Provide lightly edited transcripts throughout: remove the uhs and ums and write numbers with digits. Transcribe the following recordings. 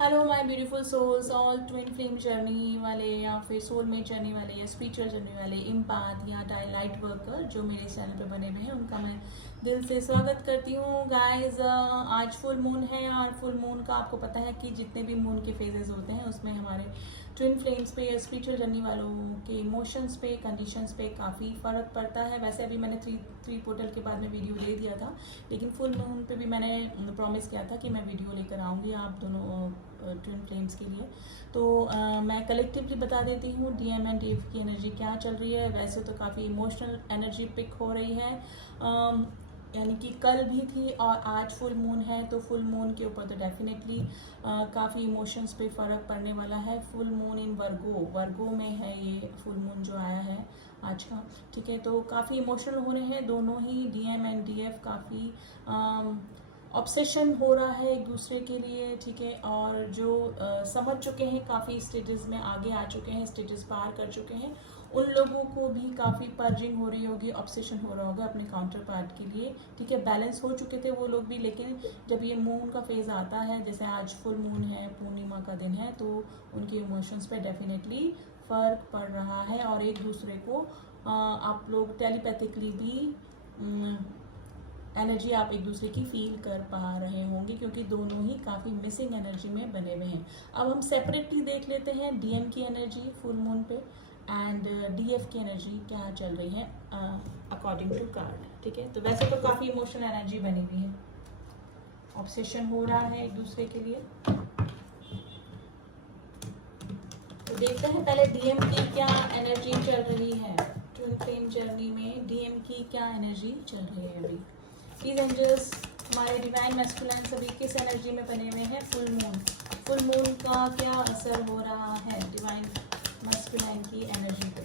Hello my beautiful souls, all twin flame journey वाले या फिर सोलमेट जर्नी वाले या स्पिरिचुअल जर्नी वाले इम्पाथ या लाइट वर्कर जो मेरे चैनल पे बने हुए हैं उनका मैं दिल से स्वागत करती हूँ। गाइस, आज फुल मून है और फुल मून का आपको पता है कि जितने भी मून के फेजेस होते हैं उसमें हमारे ट्विन फ्लेम्स पे या स्पिरिचुअल जर्नी वालों के इमोशंस पे, कंडीशंस पे काफ़ी फ़र्क पड़ता है। वैसे अभी मैंने थ्री पोर्टल के बाद में वीडियो दे दिया था, लेकिन फुल मून पे भी मैंने प्रॉमिस किया था कि मैं वीडियो लेकर आऊँगी आप दोनों ट्विन फ्लेम्स के लिए। तो मैं कलेक्टिवली बता देती हूँ डीएम एंड डीएफ की एनर्जी क्या चल रही है। वैसे तो काफ़ी इमोशनल एनर्जी पिक हो रही है, यानी कि कल भी थी और आज फुल मून है, तो फुल मून के ऊपर तो डेफिनेटली काफ़ी इमोशंस पे फ़र्क पड़ने वाला है। फुल मून इन वर्गो में है ये फुल मून जो आया है आज का, ठीक है। तो काफ़ी इमोशनल हो रहे हैं दोनों ही, डीएम एंड डीएफ काफ़ी ऑब्सेशन हो रहा है एक दूसरे के लिए, ठीक है। और जो समझ चुके हैं, काफ़ी स्टेजेस में आगे आ चुके हैं, स्टेजेस पार कर चुके हैं, उन लोगों को भी काफ़ी पर्जिंग हो रही होगी, ऑब्सेशन हो रहा होगा अपने काउंटर पार्ट के लिए, ठीक है। बैलेंस हो चुके थे वो लोग भी, लेकिन जब ये मून का फेज आता है, जैसे आज फुल मून है, पूर्णिमा का दिन है, तो उनके इमोशंस पे डेफिनेटली फ़र्क पड़ रहा है। और एक दूसरे को आप लोग टेलीपैथिकली भी एनर्जी आप एक दूसरे की फील कर पा रहे होंगे, क्योंकि दोनों ही काफ़ी मिसिंग एनर्जी में बने हुए हैं। अब हम सेपरेटली देख लेते हैं डीएम की एनर्जी फुल मून पे एंड डीएफ की एनर्जी क्या चल रही है अकॉर्डिंग टू कार्ड, ठीक है। तो वैसे तो काफ़ी इमोशनल एनर्जी बनी हुई है, ऑब्सेशन हो रहा है एक दूसरे के लिए। तो देखते हैं पहले डीएम की क्या एनर्जी चल रही है, ट्विन फ्लेम जर्नी में डीएम की क्या एनर्जी चल रही है अभी। प्लीज एंजल्स, हमारे डिवाइन मैस्कुलाइन सभी किस एनर्जी में बने हुए हैं। फुल मून का क्या असर हो रहा है डिवाइन मैस्कुलाइन की एनर्जी पे।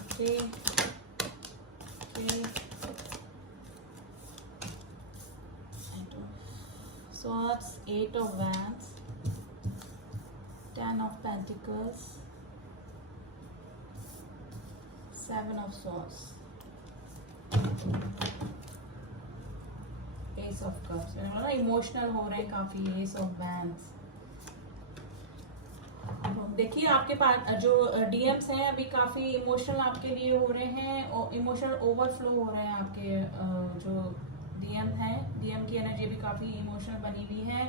Okay okay, Swords, 8 of Wands, 10 of Pentacles, 7 of Swords, Ace of Cups। Emotional हो रहे हैं काफी, Ace of Wands। देखिए आपके पास जो डीएम्स हैं अभी काफी इमोशनल आपके लिए हो रहे हैं, इमोशनल ओवरफ्लो हो रहे हैं आपके जो डीएम है। डीएम की एनर्जी भी काफी इमोशनल बनी हुई है,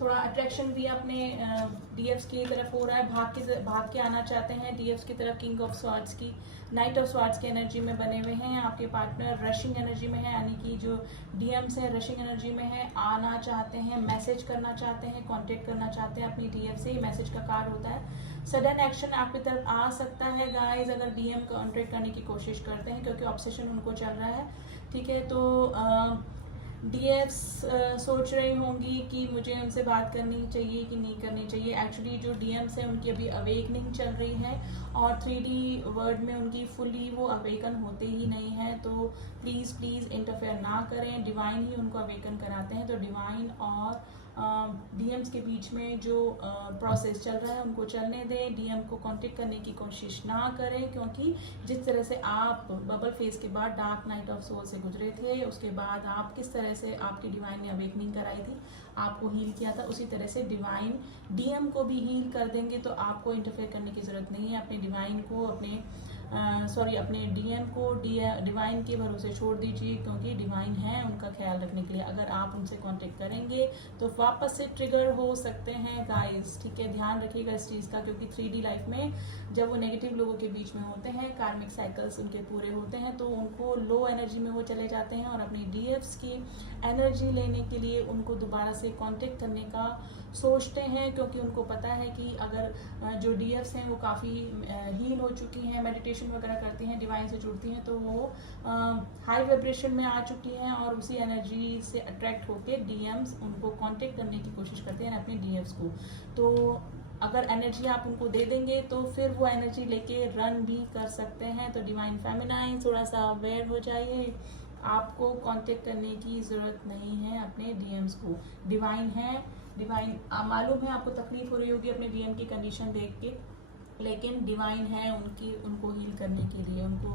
थोड़ा अट्रैक्शन भी अपने डीएफ्स की तरफ हो रहा है, भाग के आना चाहते हैं डीएफ्स की तरफ। किंग ऑफ स्वॉर्ड्स की, नाइट ऑफ स्वॉर्ड्स की एनर्जी में बने हुए हैं। आपके पार्टनर रशिंग एनर्जी में है, यानी कि जो डीएम्स है रशिंग एनर्जी में है, आना चाहते हैं, मैसेज करना चाहते हैं, कांटेक्ट करना चाहते हैं अपनी डीएफ से। ही मैसेज का कार्ड होता है, सडन एक्शन आपकी तरफ आ सकता है गाइस अगर डीएम कांटेक्ट करने की कोशिश करते हैं, क्योंकि ऑब्सेशन उनको चल रहा है, ठीक है। तो डीएफ्स सोच रही होंगी कि मुझे उनसे बात करनी चाहिए कि नहीं करनी चाहिए। एक्चुअली जो डीएम्स हैं उनकी अभी अवेकनिंग चल रही है और 3D वर्ल्ड में उनकी फुली वो अवेकन होते ही नहीं है। तो प्लीज़ प्लीज़ इंटरफेयर ना करें, डिवाइन ही उनको अवेकन कराते हैं। तो डिवाइन और डीएम्स के बीच में जो प्रोसेस चल रहा है उनको चलने दें, डीएम को कांटेक्ट करने की कोशिश ना करें, क्योंकि जिस तरह से आप बबल फेज के बाद डार्क नाइट ऑफ सोल से गुजरे थे, उसके बाद आप किस तरह से आपकी डिवाइन ने अवेकनिंग कराई थी, आपको हील किया था, उसी तरह से डिवाइन डीएम को भी हील कर देंगे। तो आपको इंटरफेयर करने की ज़रूरत नहीं है, अपने डिवाइन को अपने डीएम को डिवाइन के भरोसे छोड़ दीजिए, क्योंकि डिवाइन है उनका ख्याल रखने के लिए। अगर आप उनसे कांटेक्ट करेंगे तो वापस से ट्रिगर हो सकते हैं गाइस, ठीक है। ध्यान रखिएगा इस चीज़ का, क्योंकि 3D लाइफ में जब वो नेगेटिव लोगों के बीच में होते हैं, कार्मिक साइकिल्स उनके पूरे होते हैं, तो उनको लो एनर्जी में वो चले जाते हैं और अपनी डीएफ्स की एनर्जी लेने के लिए उनको दोबारा से कांटेक्ट करने का सोचते हैं, क्योंकि उनको पता है कि अगर जो डीएफ्स हैं वो काफ़ी हील हो चुकी हैं, मेडिटेशन वगैरह करती हैं, डिवाइन से जुड़ती हैं, तो वो हाई वाइब्रेशन में आ चुकी हैं और उसी एनर्जी से अट्रैक्ट होकर डीएम्स उनको कांटेक्ट करने की कोशिश करते हैं अपने डीएफ्स को। तो अगर एनर्जी आप उनको दे देंगे तो फिर वो एनर्जी लेके रन भी कर सकते हैं। तो डिवाइन फेमिनाइन थोड़ा सा अवेयर हो जाइए, आपको कांटेक्ट करने की ज़रूरत नहीं है अपने डीएम्स को। डिवाइन है, डिवाइन मालूम है आपको तकलीफ हो रही होगी अपने डीएम की कंडीशन देख के, लेकिन डिवाइन है उनको हील करने के लिए, उनको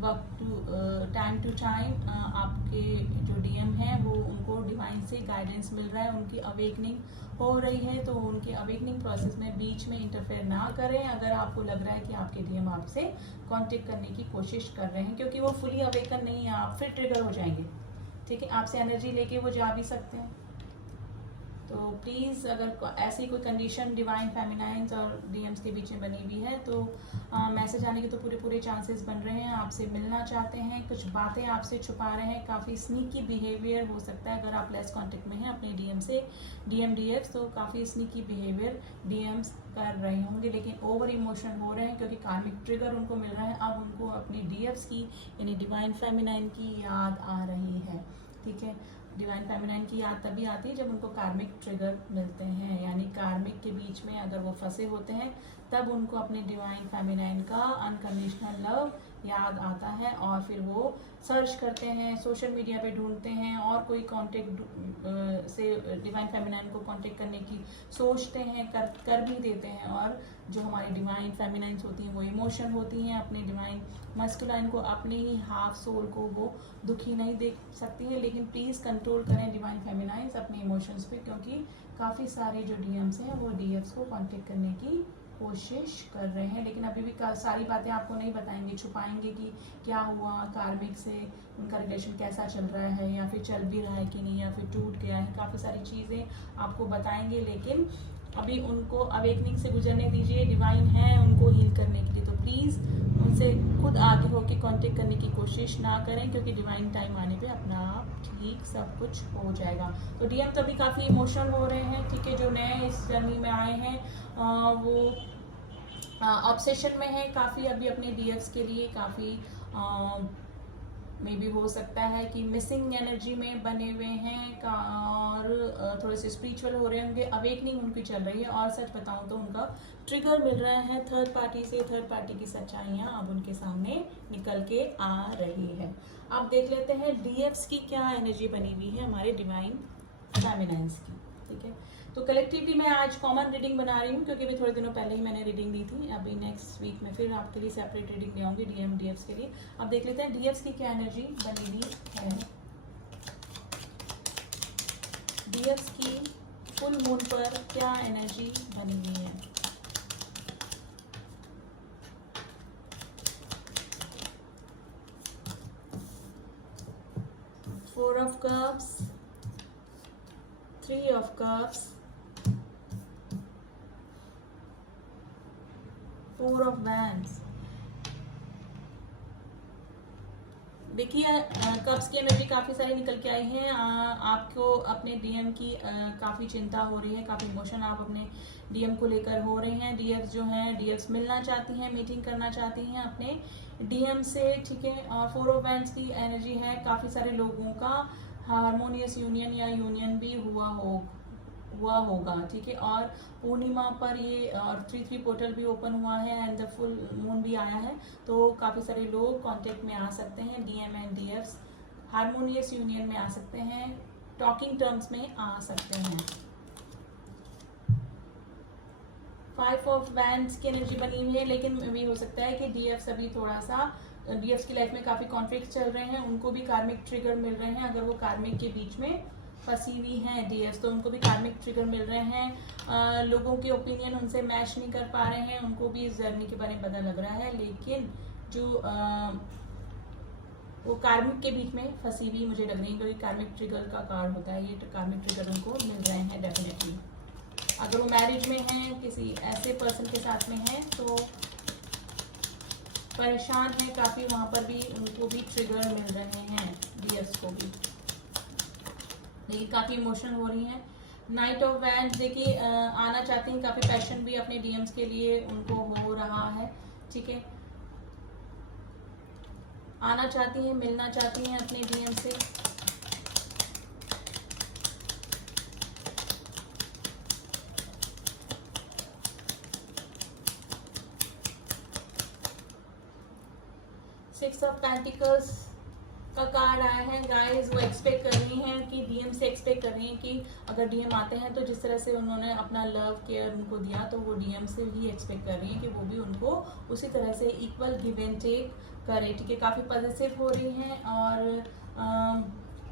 वक्त टाइम टू टाइम आपके जो डीएम है वो उनको डिवाइन से गाइडेंस मिल रहा है, उनकी अवेकनिंग हो रही है। तो उनके अवेकनिंग प्रोसेस में बीच में इंटरफेयर ना करें अगर आपको लग रहा है कि आपके डीएम आपसे कांटेक्ट करने की कोशिश कर रहे हैं, क्योंकि वो फुली अवेकन नहीं है, आप फिर ट्रिगर हो जाएंगे। ठीक है, आपसे एनर्जी लेके वो जा भी सकते हैं। तो प्लीज़ अगर ऐसी कोई कंडीशन डिवाइन फेमिनाइंस और डीएम्स के बीच में बनी हुई है तो मैसेज आने के तो पूरे चांसेस बन रहे हैं, आपसे मिलना चाहते हैं, कुछ बातें आपसे छुपा रहे हैं, काफ़ी स्नीकी बिहेवियर हो सकता है अगर आप लेस कांटेक्ट में हैं अपने डीएम से, डीएम डीएफ्स, तो काफ़ी स्नीकी बिहेवियर डीएम्स कर रहे होंगे, लेकिन ओवर इमोशन हो रहे हैं क्योंकि कार्मिक ट्रिगर उनको मिल रहा है। अब उनको अपनी डीएफ्स की यानी डिवाइन फेमिनाइन की याद आ रही है। ठीक है, डिवाइन फेमिनाइन की याद तभी आती है जब उनको कार्मिक ट्रिगर मिलते हैं, यानी कार्मिक के बीच में अगर वो फंसे होते हैं तब उनको अपने डिवाइन फेमिनाइन का अनकंडीशनल लव याद आता है और फिर वो सर्च करते हैं, सोशल मीडिया पे ढूंढते हैं और कोई कांटेक्ट से डिवाइन फेमिनाइन को कांटेक्ट करने की सोचते हैं, कर भी देते हैं। और जो हमारी डिवाइन फेमिनाइंस होती हैं वो इमोशन होती हैं, अपने डिवाइन मस्कुलाइन को, अपने ही हाफ सोल को वो दुखी नहीं देख सकती है। लेकिन प्लीज़ कंट्रोल करें डिवाइन फेमिनाइंस अपने इमोशंस पे, क्योंकि काफ़ी सारे जो डीएम्स हैं वो डीएफ्स को कांटेक्ट करने की कोशिश कर रहे हैं, लेकिन अभी भी सारी बातें आपको नहीं बताएंगे, छुपाएंगे कि क्या हुआ कार्मिक से, उनका रिलेशन कैसा चल रहा है या फिर चल भी रहा है कि नहीं या फिर टूट गया है, काफ़ी सारी चीज़ें आपको बताएंगे। लेकिन अभी उनको अवेकनिंग से गुजरने दीजिए, डिवाइन है उनको हील करने के लिए, तो प्लीज़ उनसे खुद आगे होकर कांटेक्ट करने की कोशिश ना करें, क्योंकि डिवाइन टाइम आने पे अपना आप ठीक सब कुछ हो जाएगा। तो डीएम तो अभी काफ़ी इमोशनल हो रहे हैं। ठीक है, जो नए इस जर्नी में आए हैं वो ऑब्सेशन में है काफ़ी अभी अपने डीएफ्स के लिए, काफ़ी मे भी हो सकता है कि मिसिंग एनर्जी में बने हुए हैं और थोड़े से स्पिरिचुअल हो रहे होंगे, अवेकनिंग उनकी चल रही है। और सच बताऊं तो उनका ट्रिगर मिल रहा है थर्ड पार्टी से, थर्ड पार्टी की सच्चाइयाँ अब उनके सामने निकल के आ रही है। अब देख लेते हैं डीएफ्स की क्या एनर्जी बनी हुई है हमारे डिवाइन फेमिनाइंस की। ठीक है, तो कलेक्टिवली मैं आज कॉमन रीडिंग बना रही हूँ क्योंकि अभी थोड़े दिनों पहले ही मैंने रीडिंग दी थी, अभी नेक्स्ट वीक में फिर आपके लिए सेपरेट रीडिंग ले आऊँगी डीएम डीएफ्स के लिए। अब देख लेते हैं डीएफ्स की क्या एनर्जी बनी हुई है। डीएफ्स की फुल मून पर क्या एनर्जी बनी हुई है। Four of cups, three of cups, four of wands. देखिए कप्स की एनर्जी काफ़ी सारी निकल के आई हैं। आपको अपने डीएम की काफ़ी चिंता हो रही है, काफ़ी इमोशन आप अपने डीएम को लेकर हो रहे हैं। डीएफ्स जो हैं, डीएफ्स मिलना चाहती हैं, मीटिंग करना चाहती हैं अपने डीएम से। ठीक है, और फोर ऑफ वैंड्स की एनर्जी है काफ़ी सारे लोगों का हारमोनियस यूनियन या यूनियन भी हुआ होगा। ठीक है, और पूर्णिमा पर ये और 3-3 पोर्टल भी ओपन हुआ है एंड द फुल मून भी आया है, तो काफ़ी सारे लोग कांटेक्ट में आ सकते हैं। डीएम एंड डीएफ्स हारमोनियस यूनियन में आ सकते हैं, टॉकिंग टर्म्स में आ सकते हैं। 5 ऑफ वैंड्स की एनर्जी बनी हुई है, लेकिन भी हो सकता है कि डीएफ्स अभी थोड़ा सा डीएफ्स की लाइफ में काफ़ी कॉन्फ्लिक्ट चल रहे हैं, उनको भी कार्मिक ट्रिगर मिल रहे हैं। अगर वो कार्मिक के बीच में फंसी हुई हैं डीएफ्स, तो उनको भी कार्मिक ट्रिगर मिल रहे हैं। लोगों के ओपिनियन उनसे मैच नहीं कर पा रहे हैं, उनको भी इस जर्नी के बारे में पता लग रहा है, लेकिन जो वो कार्मिक के बीच में फंसी हुई मुझे लग रही है, क्योंकि कार्मिक ट्रिगर का कार्ड होता है ये, कार्मिक ट्रिगर उनको मिल रहे हैं डेफिनेटली। अगर वो मैरिज में हैं, किसी ऐसे पर्सन के साथ में हैं, तो परेशान है काफ़ी, वहाँ पर भी उनको भी ट्रिगर मिल रहे हैं डीएफ्स को भी, लेकिन काफ़ी इमोशनल हो रही हैं। नाइट ऑफ वैंड्स देखिए आना चाहती हैं, काफ़ी पैशन भी अपने डीएम्स के लिए उनको हो रहा है। ठीक है, आना चाहती हैं, मिलना चाहती हैं अपने डीएम से। सिक्स ऑफ पेंटिकल्स, का कार्ड आया है गाइस। वो एक्सपेक्ट कर रही हैं कि डीएम से एक्सपेक्ट कर रही हैं कि अगर डीएम आते हैं तो जिस तरह से उन्होंने अपना लव केयर उनको दिया, तो वो डीएम से ही एक्सपेक्ट कर रही हैं कि वो भी उनको उसी तरह से इक्वल गिव एंड टेक करे। ठीक है, काफ़ी पॉजिटिव हो रही हैं और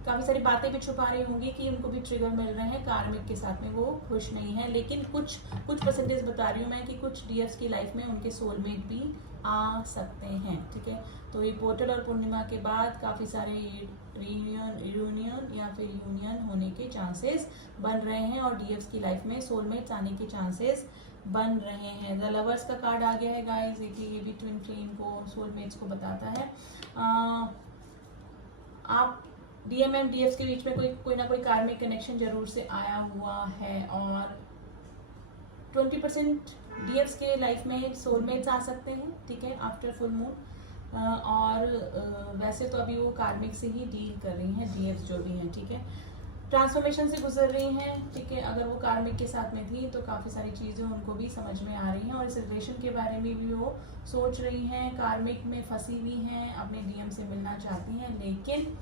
काफ़ी सारी बातें भी छुपा रही होंगी कि उनको भी ट्रिगर मिल रहे हैं कार्मिक के साथ में, वो खुश नहीं है। लेकिन कुछ परसेंटेज बता रही हूँ मैं कि कुछ डीएफ्स की लाइफ में उनके सोलमेट भी आ सकते हैं। ठीक है, तो ये पोर्टल और पूर्णिमा के बाद काफ़ी सारे यूनियन या फिर यूनियन होने के चांसेस बन रहे हैं और डीएफ्स की लाइफ में सोलमेट्स आने के चांसेस बन रहे हैं। द लवर्स का कार्ड आ गया है गाइस। देखिए, ये भी ट्विन फ्लेम को, सोलमेट्स को बताता है। आप डीएम एंड डीएफ्स के बीच में कोई ना कोई कार्मिक कनेक्शन जरूर से आया हुआ है और 20% डीएफ्स के लाइफ में सोलमेट्स आ सकते हैं। ठीक है, आफ्टर फुल मून। और वैसे तो अभी वो कार्मिक से ही डील कर रही हैं डीएफ्स जो भी हैं। ठीक है, ट्रांसफॉर्मेशन से गुजर रही हैं। ठीक है, अगर वो कार्मिक के साथ में थी तो काफ़ी सारी चीज़ें उनको भी समझ में आ रही हैं और इस रिलेशन के बारे में भी वो सोच रही हैं। कार्मिक में फंसी हुई हैं, अपने डीएम से मिलना चाहती हैं, लेकिन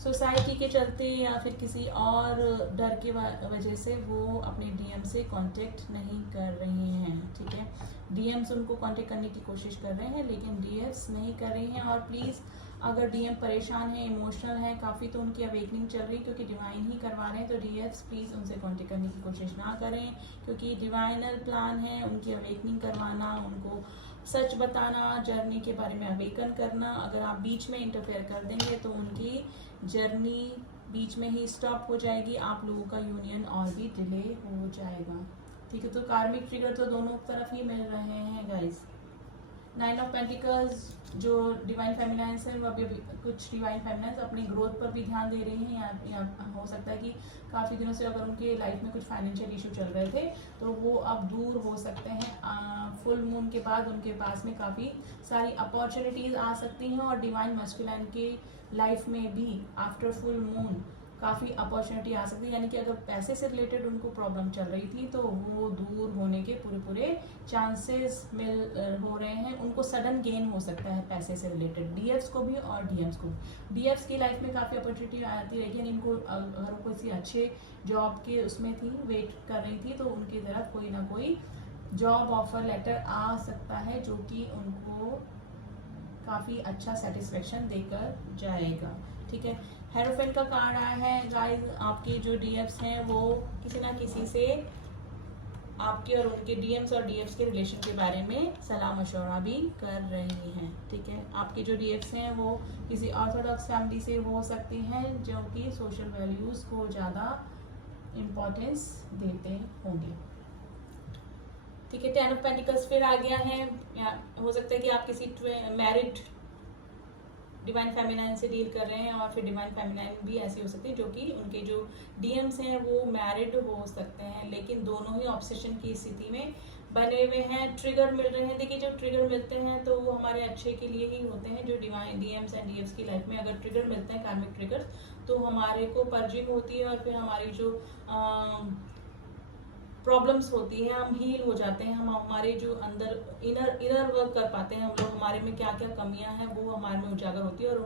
सोसाइटी के चलते या फिर किसी और डर के वजह से वो अपने डीएम से कांटेक्ट नहीं कर रही हैं। ठीक है, डीएम्स उनको कांटेक्ट करने की कोशिश कर रहे हैं लेकिन डीएफ्स नहीं कर रही हैं। और प्लीज़, अगर डीएम परेशान है, इमोशनल है काफ़ी, तो उनकी अवेकनिंग चल रही है क्योंकि डिवाइन ही करवा रहे हैं, तो डीएफ्स प्लीज़ उनसे कांटेक्ट करने की कोशिश ना करें क्योंकि डिवाइनल प्लान है उनकी अवेकनिंग करवाना, उनको सच बताना, जर्नी के बारे में अवेकन करना। अगर आप बीच में इंटरफेयर कर देंगे तो उनकी जर्नी बीच में ही स्टॉप हो जाएगी, आप लोगों का यूनियन और भी डिले हो जाएगा। ठीक है, तो कार्मिक ट्रिगर तो दोनों तरफ ही मिल रहे हैं गाइस। 9 ऑफ पेंटिकल्स जो डिवाइन फेमिनाइंस है, वो अभी कुछ डिवाइन फेमिनाइंस अपनी ग्रोथ पर भी ध्यान दे रही हैं या हो सकता है कि काफ़ी दिनों से अगर उनके लाइफ में कुछ फाइनेंशियल इशू चल रहे थे तो वो अब दूर हो सकते हैं। फुल मून के बाद उनके पास में काफ़ी सारी अपॉर्चुनिटीज़ आ सकती हैं और डिवाइन मस्कुलाइन के लाइफ में भी आफ्टर फुल मून काफ़ी अपॉर्चुनिटी आ सकती है। यानी कि अगर पैसे से रिलेटेड उनको प्रॉब्लम चल रही थी तो वो दूर होने के पूरे चांसेस हो रहे हैं। उनको सडन गेन हो सकता है पैसे से रिलेटेड, डीएफ्स को भी और डीएम्स को भी। डीएफ्स की लाइफ में काफ़ी अपॉर्चुनिटी आती है लेकिन इनको अगर वो किसी अच्छे जॉब के उसमें थी, वेट कर रही थी, तो उनकी तरफ कोई ना कोई जॉब ऑफर लेटर आ सकता है जो कि उनको काफ़ी अच्छा सेटिस्फेक्शन देकर जाएगा। ठीक है, हेरोफेंट का कार्ड आया है गाइस। आपके जो डीएफ्स हैं वो किसी ना किसी से आपके और उनके डीएम्स और डीएफ्स के रिलेशन के बारे में सलाह मशवरा भी कर रही हैं। ठीक है, आपके जो डीएफ्स हैं वो किसी ऑर्थोडॉक्स फैमिली से हो सकती हैं जो कि सोशल वैल्यूज़ को ज़्यादा इम्पोर्टेंस देते होंगे। ठीक है, 10 ऑफ पेंटिकल्स फिर आ गया है। या हो सकता है कि आप किसी मैरिड डिवाइन फेमिनाइन से डील कर रहे हैं और फिर डिवाइन फेमिनाइन भी ऐसी हो सकती है जो कि उनके जो डीएम्स हैं वो मैरिड हो सकते हैं लेकिन दोनों ही ऑब्सेशन की स्थिति में बने हुए हैं। ट्रिगर मिल रहे हैं। देखिए, जब ट्रिगर मिलते हैं तो वो हमारे अच्छे के लिए ही होते हैं। जो डिवाइन डीएम्स एंड डीएफ्स की लाइफ में अगर ट्रिगर मिलते हैं, कार्मिक ट्रिगर्स, तो हमारे को पर्जिंग होती है और फिर हमारी जो प्रॉब्लम्स होती है हम हील हो जाते हैं। हम हमारे जो अंदर इनर वर्क कर पाते हैं हम लोग, हमारे में क्या क्या कमियां हैं वो हमारे में उजागर होती है और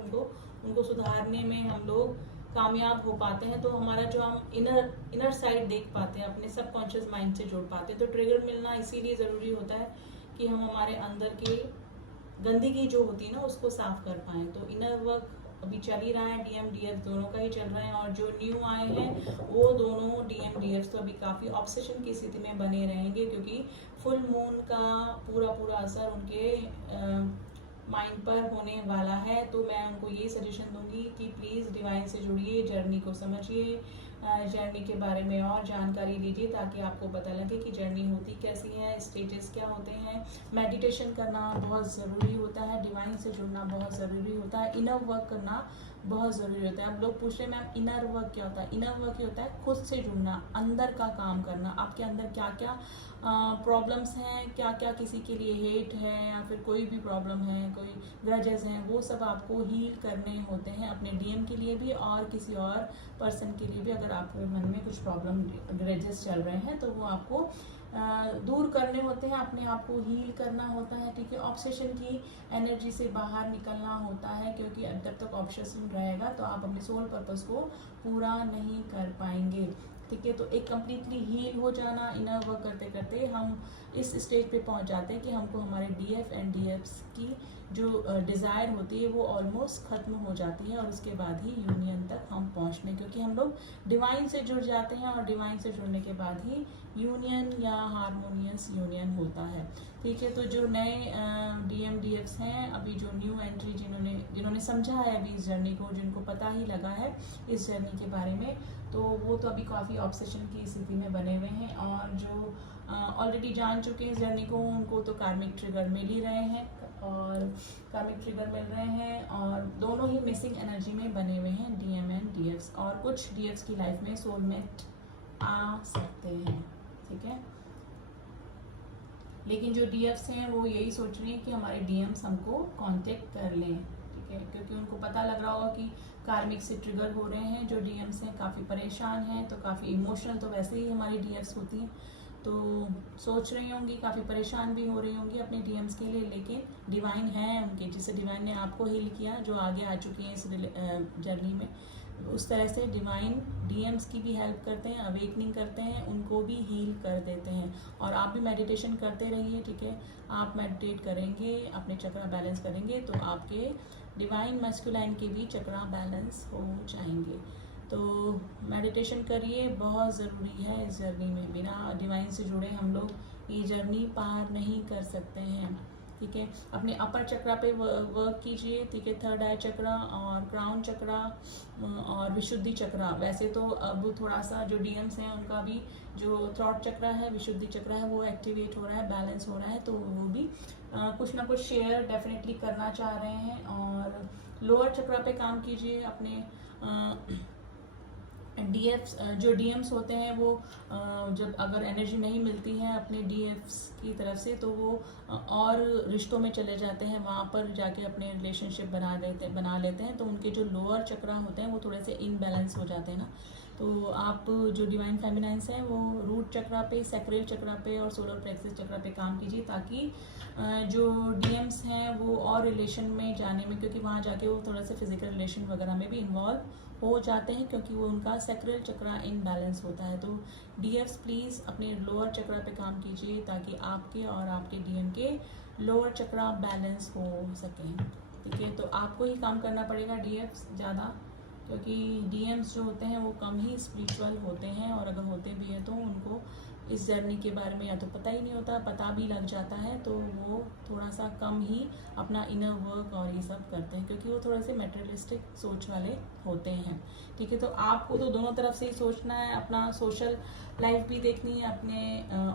उनको सुधारने में हम लोग कामयाब हो पाते हैं। तो हमारा जो हम इनर साइड देख पाते हैं, अपने सबकॉन्शियस माइंड से जोड़ पाते हैं। तो ट्रिगर मिलना इसीलिए ज़रूरी होता है कि हम हमारे अंदर के गंदगी जो होती है ना उसको साफ कर पाएँ। तो इनर वर्क अभी चल ही रहा है, डीएम डीएफ दोनों का ही चल रहा है। और जो न्यू आए हैं वो दोनों डीएम डीएफ तो अभी काफ़ी ऑब्सेशन की स्थिति में बने रहेंगे क्योंकि फुल मून का पूरा असर उनके माइंड पर होने वाला है। तो मैं उनको ये सजेशन दूंगी कि प्लीज़ डिवाइन से जुड़िए, जर्नी को समझिए, जर्नी के बारे में और जानकारी लीजिए ताकि आपको पता लगे कि जर्नी होती कैसी है, स्टेजेस क्या होते हैं। मेडिटेशन करना बहुत ज़रूरी होता है, डिवाइन से जुड़ना बहुत ज़रूरी होता है, इनर वर्क करना बहुत ज़रूरी होता है। अब लोग पूछ रहे हैं मैम इनर वर्क क्या होता है? इनर वर्क ये होता है खुद से जुड़ना, अंदर का काम करना। आपके अंदर क्या क्या प्रॉब्लम्स हैं, क्या क्या किसी के लिए हेट है या फिर कोई भी प्रॉब्लम है, कोई ग्रजेस हैं, वो सब आपको हील करने होते हैं अपने डीएम के लिए भी और किसी और पर्सन के लिए भी। अगर आपके मन में कुछ प्रॉब्लम ग्रजेस चल रहे हैं तो वो आपको दूर करने होते हैं, अपने आप को हील करना होता है, ठीक है। ऑब्सेशन की एनर्जी से बाहर निकलना होता है, क्योंकि जब तक ऑब्सेशन रहेगा तो आप अपने सोल पर्पस को पूरा नहीं कर पाएंगे, ठीक है। तो एक कम्प्लीटली हील हो जाना, इनर वर्क करते करते हम इस स्टेज पे पहुंच जाते हैं कि हमको हमारे डीएफ एंड डीएफ्स की जो डिज़ायर होती है वो ऑलमोस्ट ख़त्म हो जाती है, और उसके बाद ही यूनियन तक हम पहुंचते हैं, क्योंकि हम लोग डिवाइन से जुड़ जाते हैं, और डिवाइन से जुड़ने के बाद ही यूनियन या हारमोनियस यूनियन होता है, ठीक है। तो जो नए डीएम डीएफ्स हैं, अभी जो न्यू एंट्री जिन्होंने समझा है अभी इस जर्नी को, जिनको पता ही लगा है इस जर्नी के बारे में, तो वो तो अभी काफ़ी ऑब्सेशन की स्थिति में बने हुए हैं, और जो ऑलरेडी जान चुके हैं इस जर्नी को, उनको तो कार्मिक ट्रिगर मिल ही रहे हैं, और कार्मिक ट्रिगर मिल रहे हैं, और दोनों ही मिसिंग एनर्जी में बने हुए हैं डीएम एंड डीएफ्स, और कुछ डीएफ्स की लाइफ में सोलमेट आ सकते हैं, ठीक है। लेकिन जो डीएफ्स हैं वो यही सोच रहे हैं कि हमारे डीएम्स हमको कांटेक्ट कर लें, ठीक है, क्योंकि उनको पता लग रहा होगा कि कार्मिक से ट्रिगर हो रहे हैं, जो डीएम्स हैं काफ़ी परेशान हैं, तो काफ़ी इमोशनल तो वैसे ही हमारी डीएफ्स होती हैं, तो सोच रही होंगी, काफ़ी परेशान भी हो रही होंगी अपने डीएम्स के लिए, लेकिन डिवाइन है उनके, जिससे डिवाइन ने आपको हील किया, जो आगे आ चुकी हैं इस जर्नी में, उस तरह से डिवाइन डीएम्स की भी हेल्प करते हैं, अवेकनिंग करते हैं, उनको भी हील कर देते हैं। और आप भी मेडिटेशन करते रहिए, ठीक है। आप मेडिटेट करेंगे, अपने चक्रा बैलेंस करेंगे, तो आपके डिवाइन मैस्कुलाइन के भी चक्रा बैलेंस हो जाएंगे। तो मेडिटेशन करिए, बहुत ज़रूरी है इस जर्नी में। बिना डिवाइन से जुड़े हम लोग ये जर्नी पार नहीं कर सकते हैं, ठीक है। अपने अपर चक्रा पे वर्क कीजिए, ठीक है। थर्ड आई चक्रा और क्राउन चक्रा और विशुद्धि चक्रा, वैसे तो अब थोड़ा सा जो डीएम्स हैं उनका भी जो थ्रॉट चक्रा है, विशुद्धि चक्रा है, वो एक्टिवेट हो रहा है, बैलेंस हो रहा है, तो वो भी कुछ ना कुछ शेयर डेफिनेटली करना चाह रहे हैं। और लोअर चक्रा पे काम कीजिए अपने डीएफ्स, जो डीएम्स होते हैं वो जब अगर एनर्जी नहीं मिलती है अपने डीएफ्स की तरफ से, तो वो और रिश्तों में चले जाते हैं, वहाँ पर जाके अपने रिलेशनशिप बना लेते हैं, तो उनके जो लोअर चक्रा होते हैं वो थोड़े से इनबैलेंस हो जाते हैं ना। तो आप जो डिवाइन फेमिनाइंस हैं वो रूट चक्रा पे, सैक्रेल चक्रा पे और सोलर प्लेक्सस चक्रा पे काम कीजिए, ताकि जो डीएम्स हैं वो और रिलेशन में जाने में, क्योंकि वहाँ जाके वो थोड़ा सा फिजिकल रिलेशन वगैरह में भी इन्वॉल्व हो जाते हैं, क्योंकि वो उनका सैक्रेल चक्रा इनबैलेंस होता है। तो डीएफ्स प्लीज़ अपने लोअर चक्रा पे काम कीजिए, ताकि आपके और आपके डीएम के लोअर चक्रा बैलेंस हो सकें, ठीक है। तो आपको ही काम करना पड़ेगा डीएफ्स ज़्यादा, क्योंकि डीएम्स जो होते हैं वो कम ही स्पिरिचुअल होते हैं, और अगर होते भी हैं तो उनको इस जर्नी के बारे में या तो पता ही नहीं होता, पता भी लग जाता है तो वो थोड़ा सा कम ही अपना इनर वर्क और ये सब करते हैं, क्योंकि वो थोड़े से मेटेरियलिस्टिक सोच वाले होते हैं, ठीक है। तो आपको तो दोनों तरफ से ही सोचना है, अपना सोशल लाइफ भी देखनी है अपने,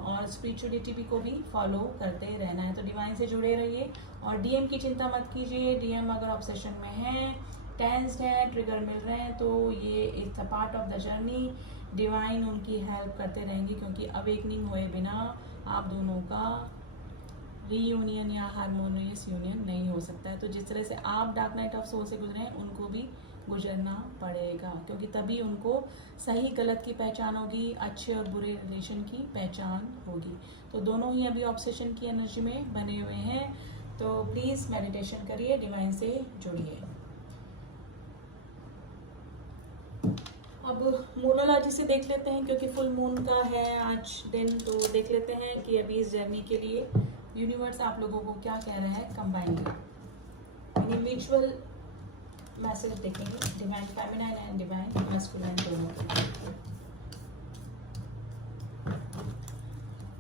और स्पिरिचुअलिटी भी को भी फॉलो करते रहना है। तो डिवाइन से जुड़े रहिए, और डीएम की चिंता मत कीजिए। डीएम अगर ऑब्सेशन में है, टेंस्ड है, ट्रिगर मिल रहे हैं, तो ये it's a part of the journey. Divine उनकी हेल्प करते रहेंगे, क्योंकि अवेकनिंग हुए बिना आप दोनों का रीयूनियन या हारमोनियस यूनियन नहीं हो सकता है। तो जिस तरह से आप डार्क नाइट ऑफ सोल से गुजरे हैं, उनको भी गुजरना पड़ेगा, क्योंकि तभी उनको सही गलत की पहचान होगी, अच्छे और बुरे रिलेशन की पहचान होगी। तो दोनों ही अभी ऑब्सेशन की एनर्जी में बने हुए हैं, तो प्लीज़ मेडिटेशन करिए, डिवाइन से जुड़िए। अब मोनोलॉजी से देख लेते हैं, क्योंकि फुल मून का है आज दिन, तो देख लेते हैं कि अभी इस जर्नी के लिए यूनिवर्स आप लोगों को क्या कह रहा है कंबाइंड इंडिविजुअल मैसेज देखेंगे, divine feminine and divine masculine दोनों।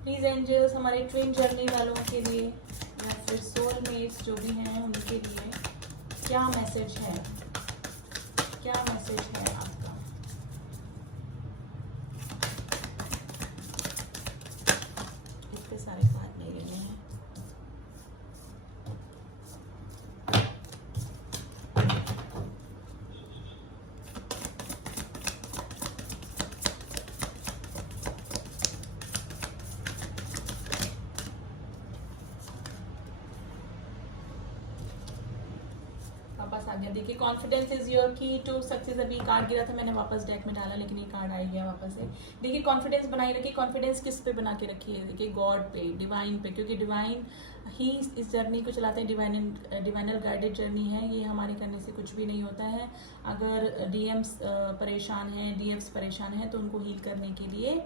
प्लीज एंजल्स हमारे ट्विन जर्नी वालों के लिए या फिर सोलमेट्स जो भी हैं उनके लिए क्या मैसेज है, क्या मैसेज है आपका। इतने सारे कार्ड नहीं लेने हैं। वापस आ गया। देखिए कॉन्फिडेंस इज योर की टू सक्सेस। अभी कार्ड गिरा था, मैंने वापस डेक में डाला, लेकिन ये कार्ड आ गया वापस से। देखिए कॉन्फिडेंस बनाए रखिए। कॉन्फिडेंस किस पे बना के रखिए? देखिए गॉड पे, डिवाइन पे, क्योंकि डिवाइन ही इस जर्नी को चलाते हैं। डिवाइनल गाइडेड जर्नी है ये, हमारे करने से कुछ भी नहीं होता है। अगर डीएम्स परेशान हैं, डीएफ्स परेशान हैं, तो उनको हील करने के लिए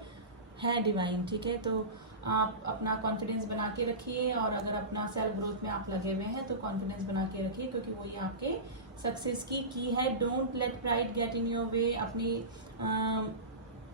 है डिवाइन, ठीक है। तो आप अपना कॉन्फिडेंस बना के रखिए, और अगर अपना सेल्फ ग्रोथ में आप लगे हुए हैं तो कॉन्फिडेंस बना के रखिए, क्योंकि वही आपके सक्सेस की है। Don't let pride get in your way. अपनी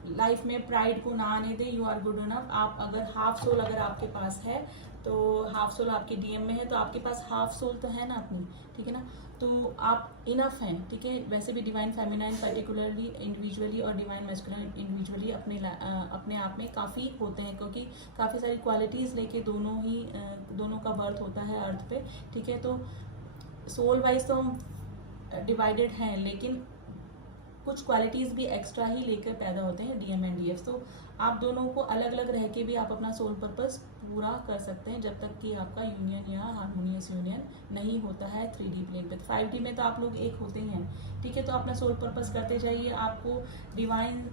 लाइफ में प्राइड को ना आने दे। You are good enough. आप अगर हाफ सोल अगर आपके पास है, तो हाफ सोल आपके डीएम में है, तो आपके पास हाफ सोल तो है ना अपनी, ठीक है ना, तो आप इनफ हैं, ठीक है। वैसे भी डिवाइन फेमिनाइन पर्टिकुलरली इंडिविजुअली और डिवाइन मैस्कुलिन इंडिविजुअली अपने आप में काफ़ी होते हैं, क्योंकि काफ़ी सारी क्वालिटीज़ लेके दोनों का बर्थ होता है अर्थ पे, ठीक है। तो सोल वाइज तो हम डिवाइडेड हैं, लेकिन कुछ क्वालिटीज़ भी एक्स्ट्रा ही लेकर पैदा होते हैं डीएम एंड डीएफ। तो आप दोनों को अलग अलग रह के भी आप अपना सोल पर्पस पूरा कर सकते हैं, जब तक कि आपका यूनियन या हार्मोनियस यूनियन नहीं होता है 3D प्लेन पे। 5D में तो आप लोग एक होते ही हैं, ठीक है। तो अपना सोल पर्पस करते जाइए। आपको डिवाइन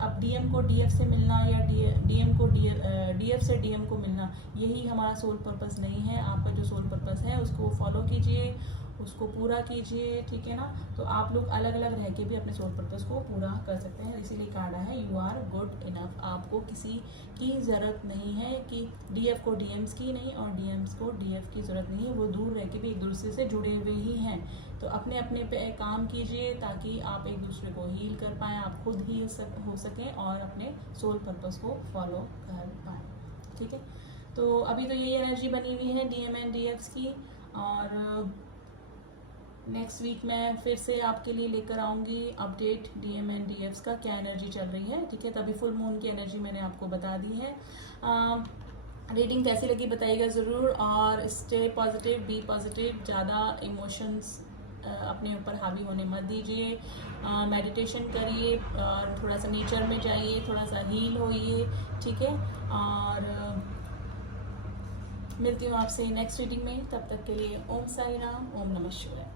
अब डीएम को डीएफ से मिलना, या डीएम को डीएफ से डीएम को मिलना, यही हमारा सोल पर्पस नहीं है। आपका जो सोल पर्पस है उसको फॉलो कीजिए, उसको पूरा कीजिए, ठीक है ना। तो आप लोग अलग अलग रह के भी अपने सोल पर्पस को पूरा कर सकते हैं। इसीलिए कार्ड है यू आर गुड इनफ। आपको किसी की ज़रूरत नहीं है कि डीएफ को डीएम्स की नहीं और डीएम्स को डीएफ की ज़रूरत नहीं है। वो दूर रह के भी एक दूसरे से जुड़े हुए ही हैं। तो अपने अपने पे काम कीजिए, ताकि आप एक दूसरे को हील कर पाएँ, आप खुद हील हो सकें और अपने सोल पर्पस को फॉलो कर पाएँ, ठीक है। तो अभी तो यही एनर्जी बनी हुई है डीएम एंड डीएफ्स की, और नेक्स्ट वीक मैं फिर से आपके लिए लेकर आऊँगी अपडेट डीएम एंड डीएफ्स का क्या एनर्जी चल रही है, ठीक है। तभी फुल मून की एनर्जी मैंने आपको बता दी है। रीडिंग कैसी लगी बताइएगा ज़रूर, और स्टे पॉजिटिव, बी पॉजिटिव। ज़्यादा इमोशंस अपने ऊपर हावी होने मत दीजिए। मेडिटेशन करिए, और थोड़ा सा नेचर में जाइए, थोड़ा सा हील होइए, ठीक है। और मिलती हूँ आपसे नेक्स्ट रीडिंग में, तब तक के लिए ओम साई राम, ओम नमः शिवाय।